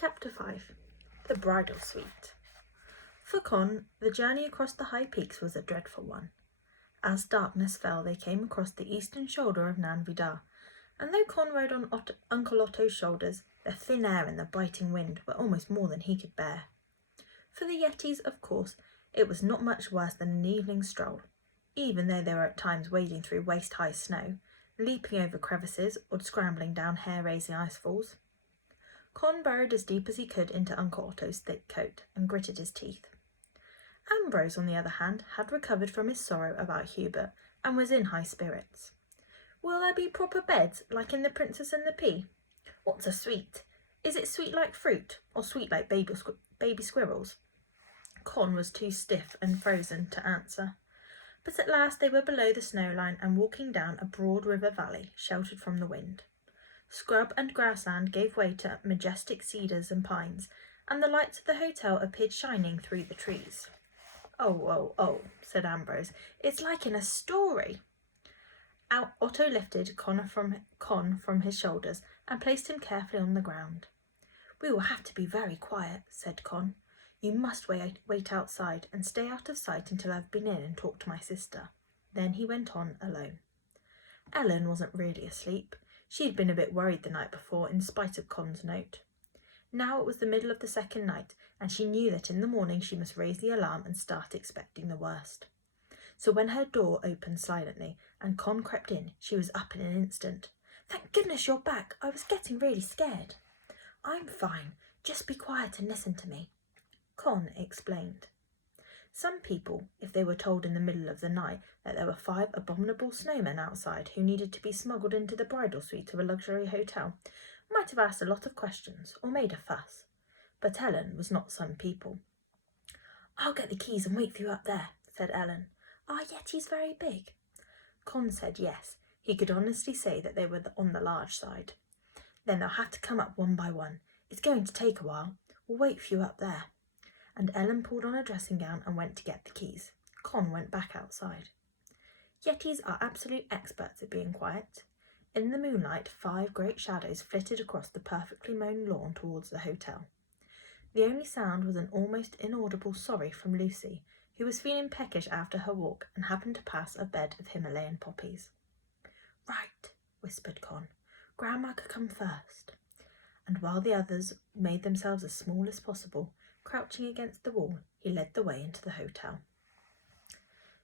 Chapter 5. The Bridal Suite. For Con, the journey across the high peaks was a dreadful one. As darkness fell, they came across the eastern shoulder of Nan Vidar, and though Con rode on Uncle Otto's shoulders, the thin air and the biting wind were almost more than he could bear. For the Yetis, of course, it was not much worse than an evening stroll, even though they were at times wading through waist-high snow, leaping over crevices or scrambling down hair-raising icefalls. Con burrowed as deep as he could into Uncle Otto's thick coat and gritted his teeth. Ambrose, on the other hand, had recovered from his sorrow about Hubert and was in high spirits. "Will there be proper beds, like in The Princess and the Pea? What's a sweet? Is it sweet like fruit, or sweet like baby squirrels?" Con was too stiff and frozen to answer. But at last they were below the snow line and walking down a broad river valley, sheltered from the wind. Scrub and grassland gave way to majestic cedars and pines, and the lights of the hotel appeared shining through the trees. Oh, said Ambrose. "It's like in a story." Otto lifted Con from his shoulders and placed him carefully on the ground. "We will have to be very quiet," said Con. "You must wait outside and stay out of sight until I've been in and talked to my sister." Then he went on alone. Ellen wasn't really asleep. She had been a bit worried the night before, in spite of Con's note. Now it was the middle of the second night, and she knew that in the morning she must raise the alarm and start expecting the worst. So when her door opened silently and Con crept in, she was up in an instant. "Thank goodness you're back. I was getting really scared." "I'm fine. Just be quiet and listen to me," Con explained. Some people, if they were told in the middle of the night that there were 5 abominable snowmen outside who needed to be smuggled into the bridal suite of a luxury hotel, might have asked a lot of questions or made a fuss. But Ellen was not some people. "I'll get the keys and wait for you up there," said Ellen. "Are Yetis very big?" Con said yes. He could honestly say that they were on the large side. "Then they'll have to come up one by one. It's going to take a while. We'll wait for you up there." And Ellen pulled on a dressing gown and went to get the keys. Con went back outside. Yetis are absolute experts at being quiet. In the moonlight, 5 great shadows flitted across the perfectly mown lawn towards the hotel. The only sound was an almost inaudible sorry from Lucy, who was feeling peckish after her walk and happened to pass a bed of Himalayan poppies. "Right," whispered Con. "Grandma could come first." And while the others made themselves as small as possible, crouching against the wall, he led the way into the hotel.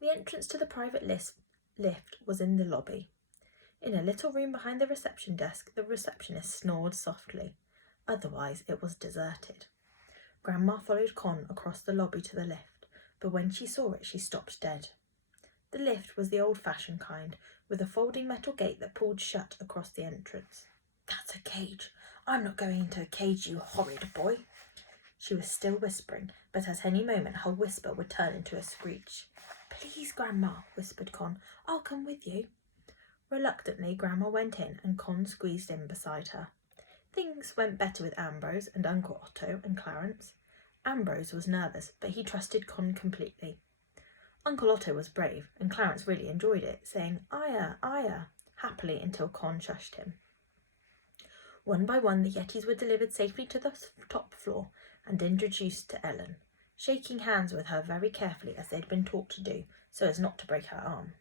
The entrance to the private lift was in the lobby. In a little room behind the reception desk, the receptionist snored softly. Otherwise, it was deserted. Grandma followed Con across the lobby to the lift, but when she saw it, she stopped dead. The lift was the old-fashioned kind, with a folding metal gate that pulled shut across the entrance. "That's a cage. I'm not going into a cage, you horrid boy." She was still whispering, but at any moment her whisper would turn into a screech. "Please, Grandma," whispered Con. "I'll come with you." Reluctantly, Grandma went in and Con squeezed in beside her. Things went better with Ambrose and Uncle Otto and Clarence. Ambrose was nervous, but he trusted Con completely. Uncle Otto was brave, and Clarence really enjoyed it, saying "Aya, aya," happily until Con shushed him. One by one, the Yetis were delivered safely to the top floor and introduced to Ellen, shaking hands with her very carefully as they'd been taught to do, so as not to break her arm.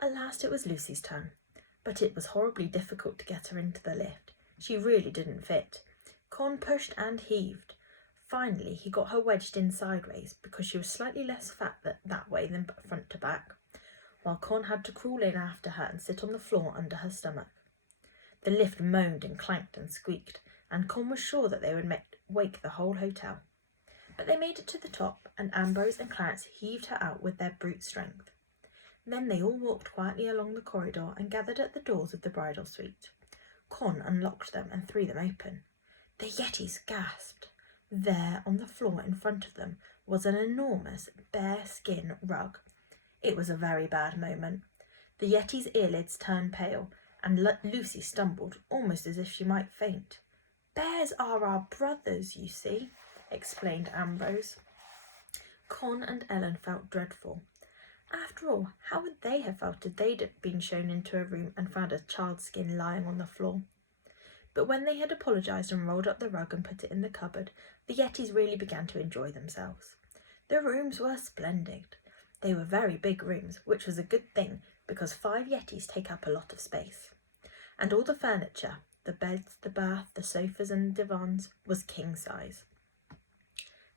At last it was Lucy's turn, but it was horribly difficult to get her into the lift. She really didn't fit. Con pushed and heaved. Finally, he got her wedged in sideways because she was slightly less fat that way than front to back, while Con had to crawl in after her and sit on the floor under her stomach. The lift moaned and clanked and squeaked, and Con was sure that they would wake the whole hotel. But they made it to the top, and Ambrose and Clarence heaved her out with their brute strength. Then they all walked quietly along the corridor and gathered at the doors of the bridal suite. Con unlocked them and threw them open. The Yetis gasped. There, on the floor in front of them, was an enormous bear-skin rug. It was a very bad moment. The Yeti's earlids turned pale, and Lucy stumbled, almost as if she might faint. "Bears are our brothers, you see," explained Ambrose. Con and Ellen felt dreadful. After all, how would they have felt if they'd been shown into a room and found a child's skin lying on the floor? But when they had apologised and rolled up the rug and put it in the cupboard, the Yetis really began to enjoy themselves. The rooms were splendid. They were very big rooms, which was a good thing because 5 Yetis take up a lot of space. And all the furniture, the beds, the bath, the sofas and the divans, was king size.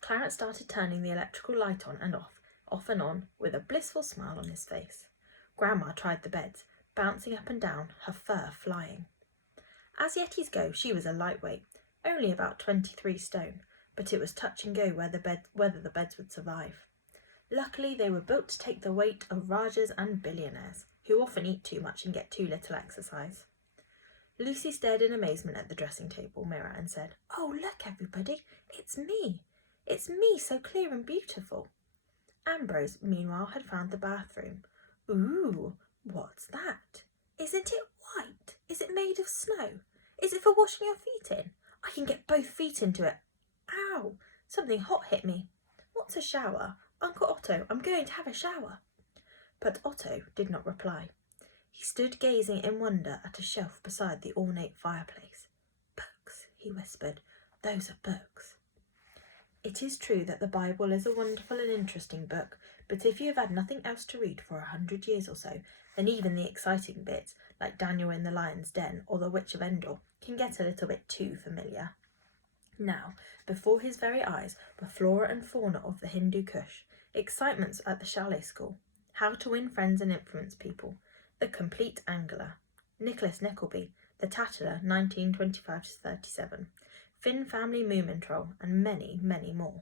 Clarence started turning the electrical light on and off and on, with a blissful smile on his face. Grandma tried the beds, bouncing up and down, her fur flying. As Yetis go, she was a lightweight, only about 23 stone, but it was touch and go whether the beds would survive. Luckily, they were built to take the weight of Rajas and billionaires, who often eat too much and get too little exercise. Lucy stared in amazement at the dressing table mirror and said, "Oh, look, everybody, it's me. It's me, so clear and beautiful." Ambrose, meanwhile, had found the bathroom. "Ooh, what's that? Isn't it white? Is it made of snow? Is it for washing your feet in? I can get both feet into it. Ow, something hot hit me. What's a shower? Uncle Otto, I'm going to have a shower." But Otto did not reply. He stood gazing in wonder at a shelf beside the ornate fireplace. "Books," he whispered. "Those are books." It is true that the Bible is a wonderful and interesting book, but if you have had nothing else to read for 100 years or so, then even the exciting bits, like Daniel in the Lion's Den or The Witch of Endor, can get a little bit too familiar. Now, before his very eyes were flora and fauna of the Hindu Kush, excitements at the chalet school, how to win friends and influence people, The Complete Angler, Nicholas Nickleby, The Tattler, 1925-37, Finn Family Moomin Troll, and many, many more.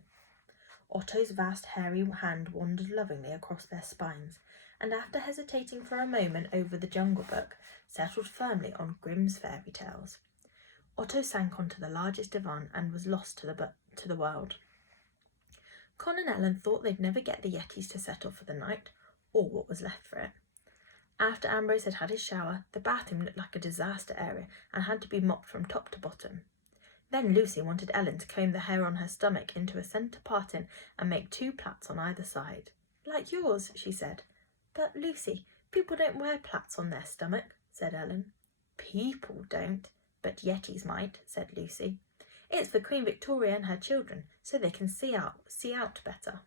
Otto's vast hairy hand wandered lovingly across their spines, and after hesitating for a moment over the Jungle Book, settled firmly on Grimm's fairy tales. Otto sank onto the largest divan and was lost to the world. Con and Ellen thought they'd never get the Yetis to settle for the night, or what was left for it. After Ambrose had had his shower, the bathroom looked like a disaster area and had to be mopped from top to bottom. Then Lucy wanted Ellen to comb the hair on her stomach into a centre parting and make 2 plaits on either side. "Like yours," she said. "But, Lucy, people don't wear plaits on their stomach," said Ellen. "People don't, but Yetis might," said Lucy. "It's for Queen Victoria and her children, so they can see out better."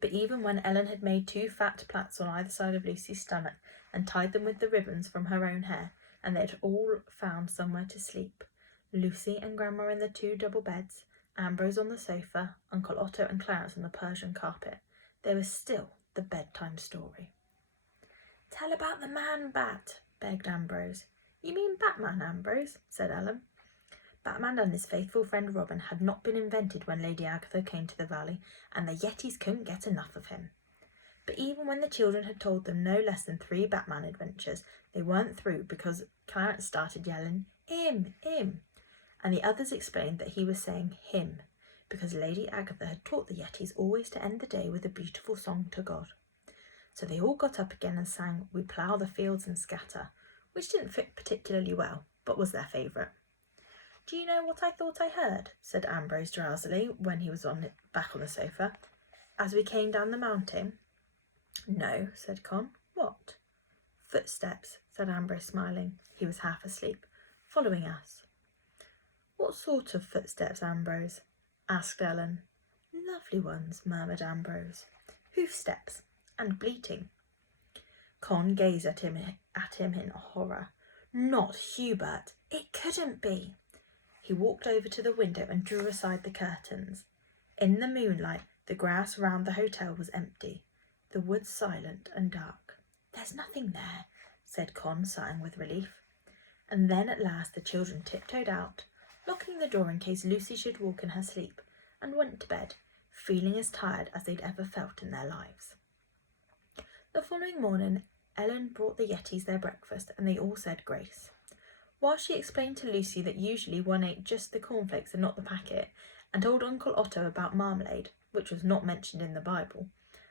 But even when Ellen had made 2 fat plaits on either side of Lucy's stomach and tied them with the ribbons from her own hair, and they had all found somewhere to sleep, Lucy and Grandma in the 2 double beds, Ambrose on the sofa, Uncle Otto and Clarence on the Persian carpet, there was still the bedtime story. "Tell about the man-bat," begged Ambrose. "You mean Batman, Ambrose?" said Ellen. Batman and his faithful friend Robin had not been invented when Lady Agatha came to the valley, and the Yetis couldn't get enough of him. But even when the children had told them no less than 3 Batman adventures, they weren't through because Clarence started yelling, "Him, him," and the others explained that he was saying him, because Lady Agatha had taught the Yetis always to end the day with a beautiful song to God. So they all got up again and sang "We Plough the Fields and Scatter," which didn't fit particularly well, but was their favourite. "Do you know what I thought I heard?" said Ambrose drowsily when he was back on the sofa. "As we came down the mountain?" "No," said Con. "What?" "Footsteps," said Ambrose, smiling. He was half asleep. "Following us." "What sort of footsteps, Ambrose?" asked Ellen. "Lovely ones," murmured Ambrose. "Hoof steps, and bleating." Con gazed at him in horror. "Not Hubert! It couldn't be!" He walked over to the window and drew aside the curtains. In the moonlight, the grass round the hotel was empty, the woods silent and dark. "There's nothing there," said Con, sighing with relief. And then at last the children tiptoed out, locking the door in case Lucy should walk in her sleep, and went to bed, feeling as tired as they'd ever felt in their lives. The following morning, Ellen brought the Yetis their breakfast, and they all said grace. While she explained to Lucy that usually one ate just the cornflakes and not the packet, and told Uncle Otto about marmalade, which was not mentioned in the Bible,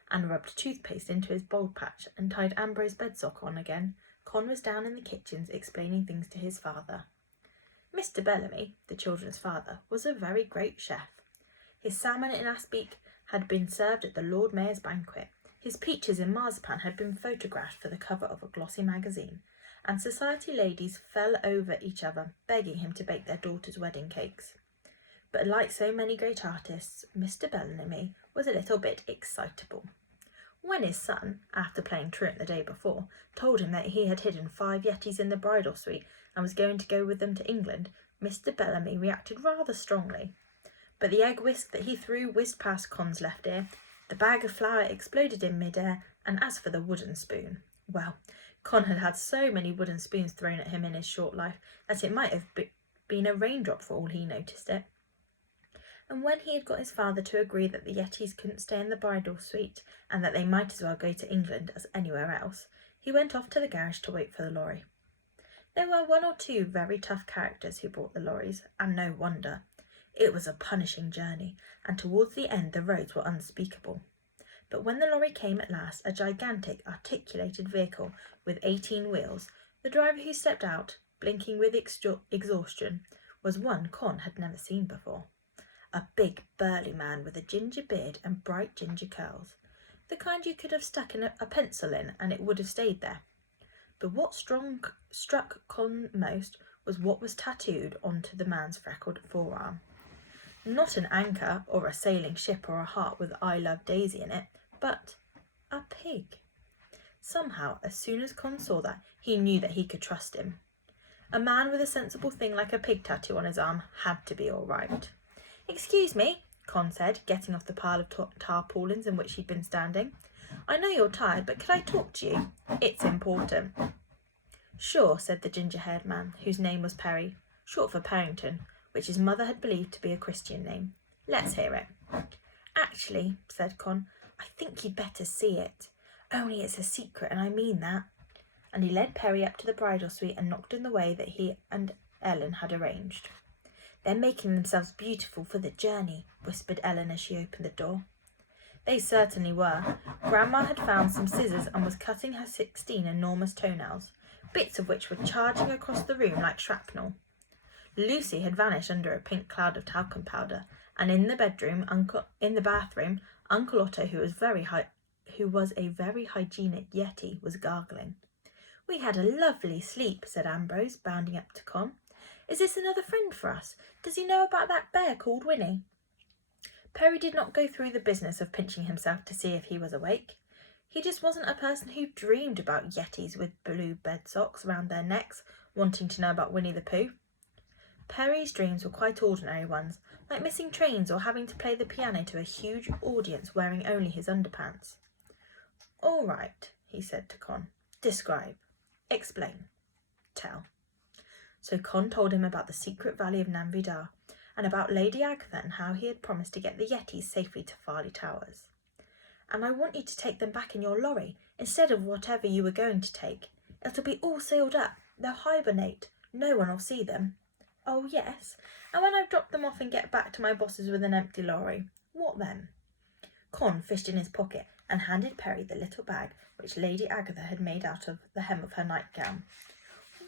and rubbed toothpaste into his bald patch and tied Ambrose's bedsock on again, Con was down in the kitchens explaining things to his father. Mr. Bellamy, the children's father, was a very great chef. His salmon in aspic had been served at the Lord Mayor's banquet. His peaches in marzipan had been photographed for the cover of a glossy magazine, and society ladies fell over each other, begging him to bake their daughters' wedding cakes. But like so many great artists, Mr. Bellamy was a little bit excitable. When his son, after playing truant the day before, told him that he had hidden 5 Yetis in the bridal suite and was going to go with them to England, Mr. Bellamy reacted rather strongly. But the egg whisk that he threw whizzed past Con's left ear, the bag of flour exploded in mid-air, and as for the wooden spoon, well, Con had had so many wooden spoons thrown at him in his short life that it might have been a raindrop for all he noticed it. And when he had got his father to agree that the Yetis couldn't stay in the bridal suite and that they might as well go to England as anywhere else, he went off to the garage to wait for the lorry. There were 1 or 2 very tough characters who brought the lorries, and no wonder. It was a punishing journey, and towards the end the roads were unspeakable. But when the lorry came at last, a gigantic, articulated vehicle with 18 wheels, the driver who stepped out, blinking with exhaustion, was one Con had never seen before. A big, burly man with a ginger beard and bright ginger curls, the kind you could have stuck a pencil in and it would have stayed there. But what struck Con most was what was tattooed onto the man's freckled forearm. Not an anchor or a sailing ship or a heart with "I love Daisy" in it, but a pig. Somehow, as soon as Con saw that, he knew that he could trust him. A man with a sensible thing like a pig tattoo on his arm had to be all right. "Excuse me," Con said, getting off the pile of tarpaulins in which he'd been standing. "I know you're tired, but could I talk to you? It's important." "Sure," said the ginger-haired man, whose name was Perry, short for Parrington, which his mother had believed to be a Christian name. "Let's hear it." "Actually," said Con, "I think you'd better see it. Only it's a secret, and I mean that." And he led Perry up to the bridal suite and knocked in the way that he and Ellen had arranged. "They're making themselves beautiful for the journey," whispered Ellen as she opened the door. They certainly were. Grandma had found some scissors and was cutting her 16 enormous toenails, bits of which were charging across the room like shrapnel. Lucy had vanished under a pink cloud of talcum powder, and in the bathroom, Uncle Otto, who was a very hygienic Yeti, was gargling. "We had a lovely sleep," said Ambrose, bounding up to Con. "Is this another friend for us? Does he know about that bear called Winnie?" Perry did not go through the business of pinching himself to see if he was awake. He just wasn't a person who dreamed about Yetis with blue bed socks round their necks, wanting to know about Winnie the Pooh. Perry's dreams were quite ordinary ones, like missing trains or having to play the piano to a huge audience wearing only his underpants. "All right," he said to Con. "Describe. Explain. Tell." So Con told him about the secret valley of Nam Vidar, and about Lady Agatha and how he had promised to get the Yetis safely to Farley Towers. "And I want you to take them back in your lorry, instead of whatever you were going to take. It'll be all sealed up. They'll hibernate. No one will see them." "Oh, yes. And when I've dropped them off and get back to my bosses with an empty lorry, what then?" Con fished in his pocket and handed Perry the little bag which Lady Agatha had made out of the hem of her nightgown.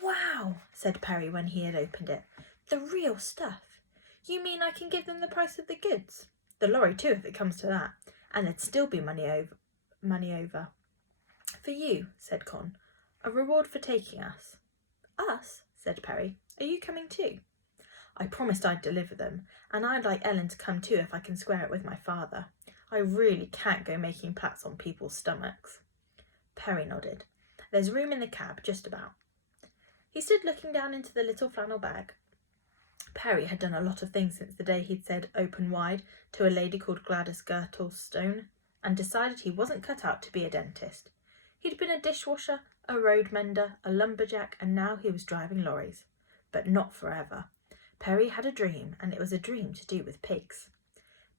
"Wow," said Perry when he had opened it. "The real stuff. You mean I can give them the price of the goods? The lorry too, if it comes to that. And there'd still be money over. "For you," said Con. "A reward for taking us." "Us?" said Perry. "Are you coming too?" "I promised I'd deliver them, and I'd like Ellen to come too if I can square it with my father. I really can't go making plats on people's stomachs." Perry nodded. "There's room in the cab, just about." He stood looking down into the little flannel bag. Perry had done a lot of things since the day he'd said "open wide" to a lady called Gladys Girdlestone, and decided he wasn't cut out to be a dentist. He'd been a dishwasher, a road mender, a lumberjack, and now he was driving lorries. But not forever. Perry had a dream, and it was a dream to do with pigs.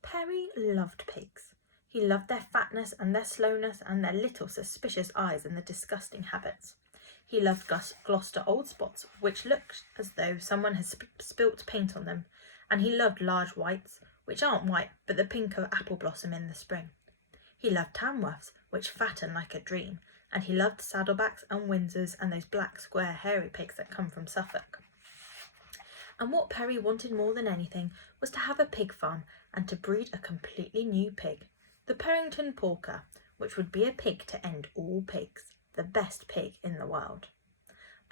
Perry loved pigs. He loved their fatness and their slowness and their little suspicious eyes and their disgusting habits. He loved Gloucester old spots, which looked as though someone had spilt paint on them, and he loved large whites, which aren't white, but the pink of apple blossom in the spring. He loved Tamworths, which fatten like a dream, and he loved Saddlebacks and Windsors and those black square hairy pigs that come from Suffolk. And what Perry wanted more than anything was to have a pig farm and to breed a completely new pig, the Perrington Porker, which would be a pig to end all pigs, the best pig in the world.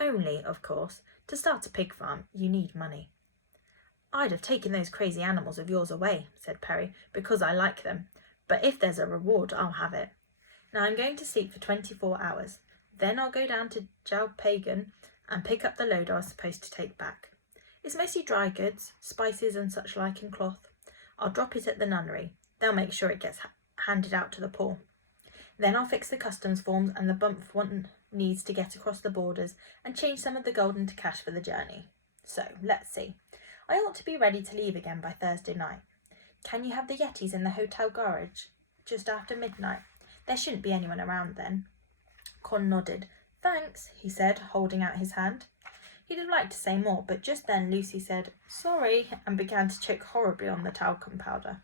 Only, of course, to start a pig farm, you need money. I'd have taken those crazy animals of yours away, said Perry, because I like them. But if there's a reward, I'll have it. Now I'm going to sleep for 24 hours. Then I'll go down to Jalpagan and pick up the load I was supposed to take back. It's mostly dry goods, spices and such like and cloth. I'll drop it at the nunnery. They'll make sure it gets handed out to the poor. Then I'll fix the customs forms and the bump one needs to get across the borders and change some of the gold into cash for the journey. So, let's see. I ought to be ready to leave again by Thursday night. Can you have the Yetis in the hotel garage just after midnight? There shouldn't be anyone around then. Con nodded. Thanks, he said, holding out his hand. He'd have liked to say more, but just then Lucy said, sorry, and began to choke horribly on the talcum powder.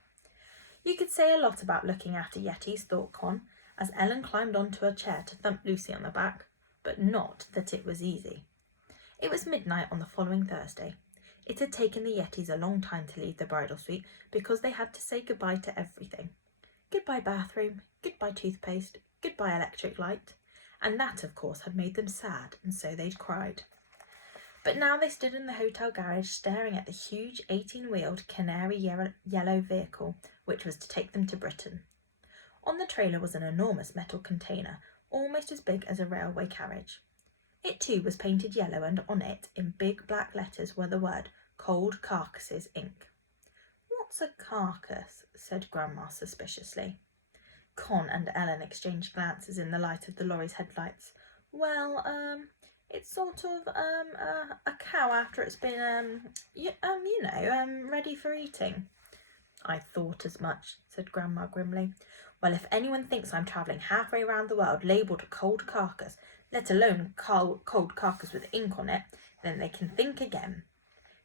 You could say a lot about looking after Yetis, thought Con, as Ellen climbed onto a chair to thump Lucy on the back, but not that it was easy. It was midnight on the following Thursday. It had taken the Yetis a long time to leave the bridal suite because they had to say goodbye to everything. Goodbye bathroom, goodbye toothpaste, goodbye electric light, and that, of course, had made them sad, and so they'd cried. But now they stood in the hotel garage staring at the huge 18-wheeled canary yellow vehicle which was to take them to Britain. On the trailer was an enormous metal container, almost as big as a railway carriage. It too was painted yellow, and on it, in big black letters, were the word Cold Carcasses, Inc. What's a carcass? Said Grandma suspiciously. Con and Ellen exchanged glances in the light of the lorry's headlights. Well, it's sort of, a cow after it's been, ready for eating. I thought as much, said Grandma grimly. Well, if anyone thinks I'm travelling halfway round the world labelled a cold carcass, let alone cold carcass with ink on it, then they can think again.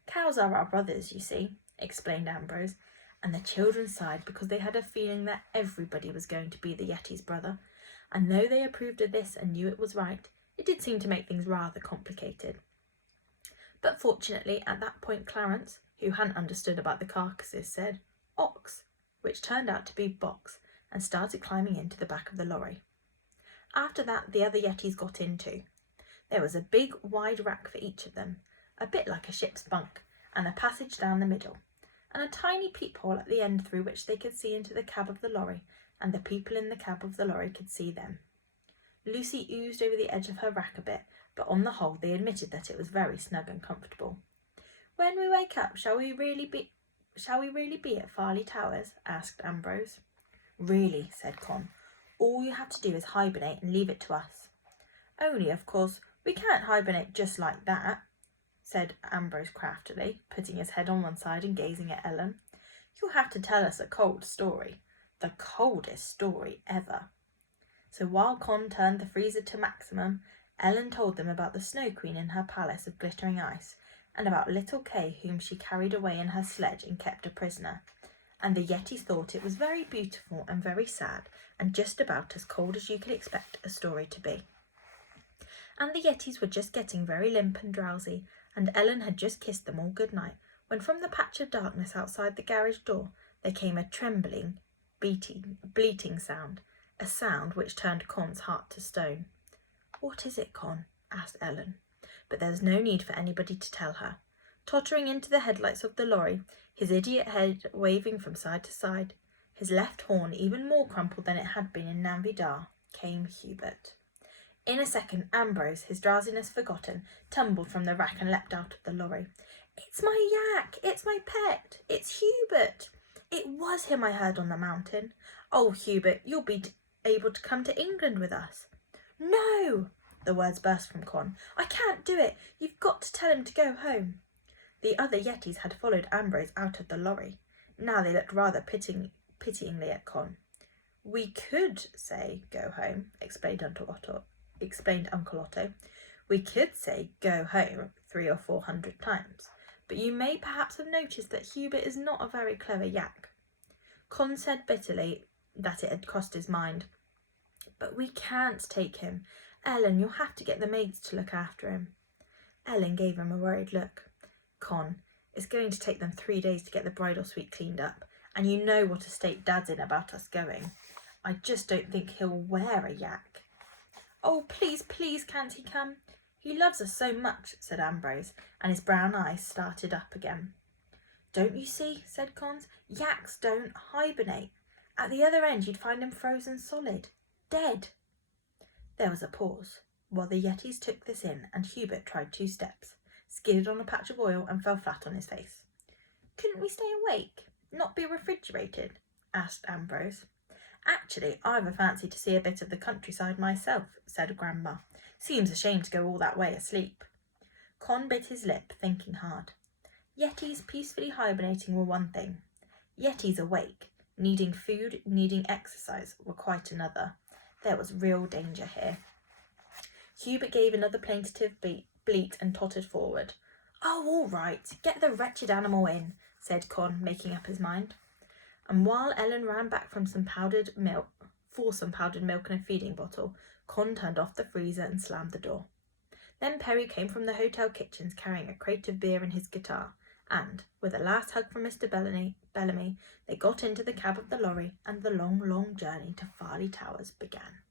Cows are our brothers, you see, explained Ambrose, and the children sighed because they had a feeling that everybody was going to be the Yeti's brother, and though they approved of this and knew it was right, it did seem to make things rather complicated. But fortunately, at that point Clarence, who hadn't understood about the carcasses, said, ox, which turned out to be box, and started climbing into the back of the lorry. After that, the other Yetis got in too. There was a big, wide rack for each of them, a bit like a ship's bunk, and a passage down the middle, and a tiny peephole at the end through which they could see into the cab of the lorry, and the people in the cab of the lorry could see them. Lucy oozed over the edge of her rack a bit, but on the whole they admitted that it was very snug and comfortable. When we wake up, shall we really be at Farley Towers? Asked Ambrose. Really, said Con. All you have to do is hibernate and leave it to us. Only, of course, we can't hibernate just like that, said Ambrose craftily, putting his head on one side and gazing at Ellen. You'll have to tell us a cold story, the coldest story ever. So while Con turned the freezer to maximum, Ellen told them about the Snow Queen in her palace of glittering ice, and about little Kay whom she carried away in her sledge and kept a prisoner. And the Yetis thought it was very beautiful and very sad, and just about as cold as you could expect a story to be. And the Yetis were just getting very limp and drowsy, and Ellen had just kissed them all good night, when from the patch of darkness outside the garage door there came a trembling, bleating sound, a sound which turned Con's heart to stone. What is it, Con? Asked Ellen. But there was no need for anybody to tell her. Tottering into the headlights of the lorry, his idiot head waving from side to side, his left horn even more crumpled than it had been in Namvidar, came Hubert. In a second, Ambrose, his drowsiness forgotten, tumbled from the rack and leapt out of the lorry. It's my yak! It's my pet! It's Hubert! It was him I heard on the mountain. Oh, Hubert, you'll be able to come to England with us. No! The words burst from Con. I can't do it. You've got to tell him to go home. The other Yetis had followed Ambrose out of the lorry. Now they looked rather pityingly at Con. We could say go home, explained Uncle Otto. We could say go home 300 or 400 times, but you may perhaps have noticed that Hubert is not a very clever yak. Con said bitterly that it had crossed his mind. But we can't take him. Ellen, you'll have to get the maids to look after him. Ellen gave him a worried look. Con, it's going to take them 3 days to get the bridal suite cleaned up, and you know what a state Dad's in about us going. I just don't think he'll wear a yak. Oh, please, please, can't he come? "He loves us so much," said Ambrose, and his brown eyes started up again. "Don't you see?" said Cons. "Yaks don't hibernate. At the other end you'd find him frozen solid. Dead." There was a pause, while the Yetis took this in, and Hubert tried 2 steps, skidded on a patch of oil, and fell flat on his face. "Couldn't we stay awake? Not be refrigerated?" asked Ambrose. "Actually, I've a fancy to see a bit of the countryside myself," said Grandma. "Seems a shame to go all that way asleep." Con bit his lip, thinking hard. Yetis peacefully hibernating were one thing. Yetis awake, needing food, needing exercise, were quite another. There was real danger here. Hubert gave another plaintive bleat and tottered forward. "Oh, all right, get the wretched animal in," said Con, making up his mind. And while Ellen ran back for some powdered milk and a feeding bottle, Con turned off the freezer and slammed the door. Then Perry came from the hotel kitchens carrying a crate of beer and his guitar, and, with a last hug from Mr. Bellamy, they got into the cab of the lorry, and the long, long journey to Farley Towers began.